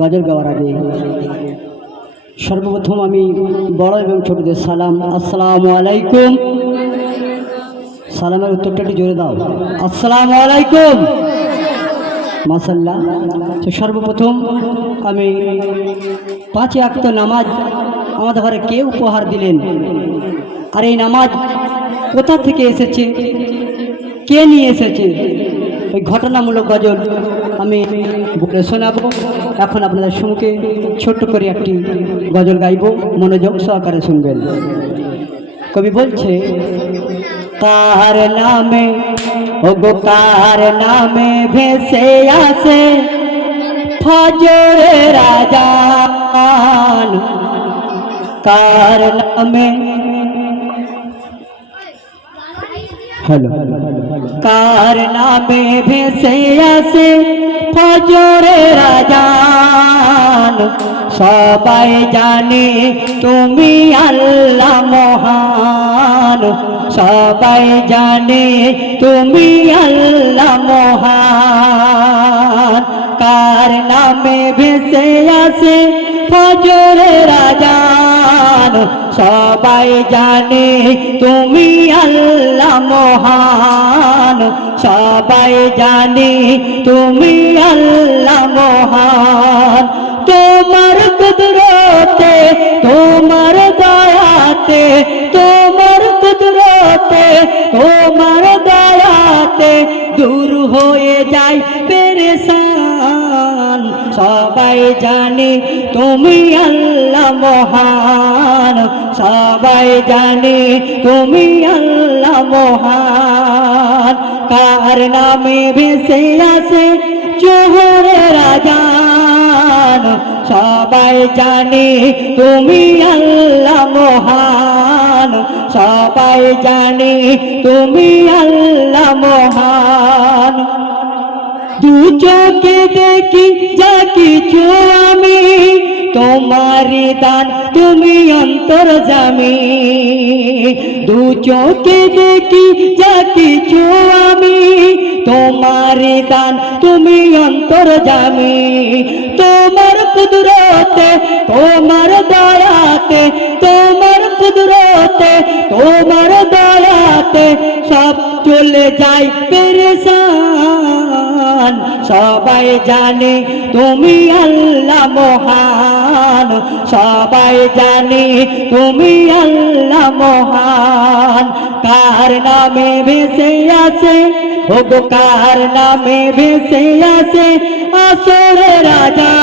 গজল গাওয়ার আগে। সর্বপ্রথম আমি বড় এবং ছোটদের সালাম। আসসালামু আলাইকুম। সালামের উত্তরটা একটু জোরে দাও। আসসালামু আলাইকুম। মাসাল্লাহ তো সর্বপ্রথম আমি পাঁচই আক্ত নামাজ আমাদের ঘরে কে উপহার দিলেন? আর এই নামাজ কোথা থেকে এসেছে? কে নিয়ে এসেছে? ওই ঘটনামূলক গজল আমি বলে শোনাবো। এখন আপনাদের সম্মুখে ছোট্ট করে একটি গজল গাইব, মনোযোগ সহকারে শুনবেন। কবি বলছে, কার নামে ও গো কার নামে ভেসে আসে ফজরে রাজান কার নামে হ্যালো কার নামে ভেসে আসে ফজরে রাজান সবাই জানে তুমি আল্লাহ মহান। সবাই জানে তুমি আল্লাহ মহান। কার নামে ভেসে আসে ফজরে রাজান সবাই জানে তুমি আল্লাহ মহান। সবাই জানে তুমি আল্লাহ মহান। তোমার কুদরতে তোমার জানে তুমি আল্লাহ মহান। সবাই জানে তুমি আল্লাহ মহান। কার নামে ভেসে আসে চোহরে রাজান? সবাই জানে তুমি আল্লাহ মহান। সবাই জানে তুমি আল্লাহ মহান। দু চোখে দেখি যা কিছু আমি। তোমারি দান তুমি অন্তর জামি। দু চোখে দেখি যা কিছু আমি। তোমারি দান তুমি অন্তর জামি। তোমার কুদরতে, তোমার দয়াতে, তোমার কুদরতে, তোমার দয়াতে সব চলে যায় পেরেশান। সবাই জানে তুমি আল্লাহ মহান। সবাই জানে তুমি আল্লাহ মহান। কার নামে ভেসে আছে ও কার নামে ভেসে আছে আসরে রাজান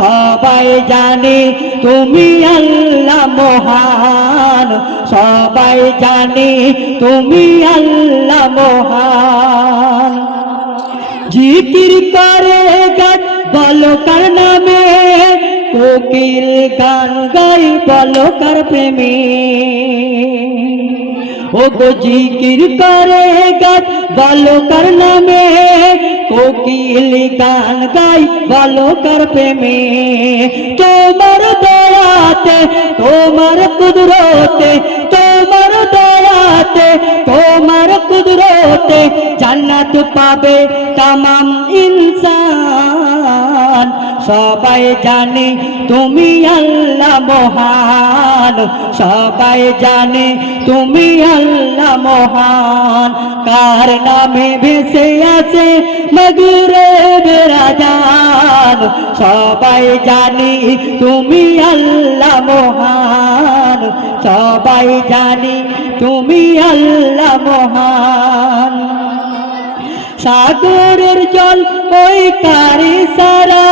সবাই জানে তুমি আল্লাহ মহান। সবাই জানে তুমি আল্লাহ মহান। জিকির করে গান বলো কার নামে? কোকিল গান গাই বলো কার প্রেমে? ও গো জিকির করে গান বলো কার নামে কোকিল গান গাই বলো কার প্রেমে। তোমার দয়াতে, তোমার কুদরতে, তোমার দয়াতে, তোমার কুদরতে জান্নাত পাবে তামাম ইনসান। সবাই জানে তুমি আল্লাহ মহান। সবাই জানে তুমি আল্লাহ মহান। কার নামে ভেসে আছে মগুরে রাজান সবাই জানি তুমি আল্লাহ মহান। সবাই জানি তুমি আল্লাহ মহান। সাগরের জল ওই কারি সারাই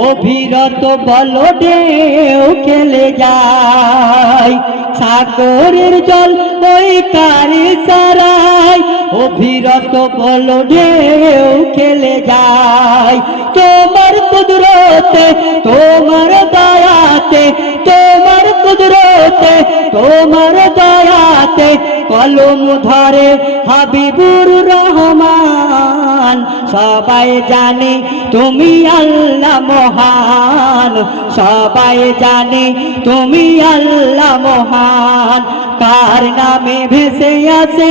অভিরত বল ঢেউ খেলে যায়। সাগরের জল ওই কারি সারাই অভিরত বল ঢেউ খেলে যায়। তোমার কুদরতে, তোমার দয়াতে, তোমার কুদরতে, তোমার দয়াতে কলম ধরে হাবিবুর রহমান। সবাই জানে তুমি আল্লাহ মহান। সবাই জানে তুমি আল্লাহ মহান। কার নামে ভেসে আছে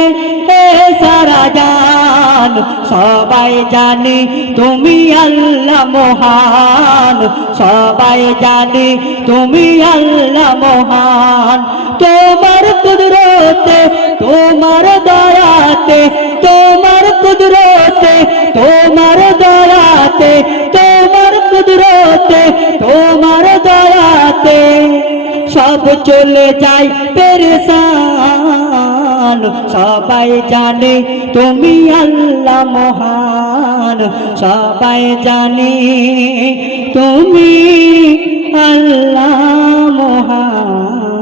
এ সারা জান? সবাই জানে তুমি আল্লাহ মহান। সবাই জানে তুমি আল্লাহ মহান। তোমার তোমার দয়াতে, তোমার কুদরতে, তোমার দয়াতে, তোমার কুদরতে, তোমার দয়াতে। সব চলে যায় পেরেশান, সবাই জানে তুমি আল্লাহ মহান, সবাই জানে তুমি আল্লাহ মহান।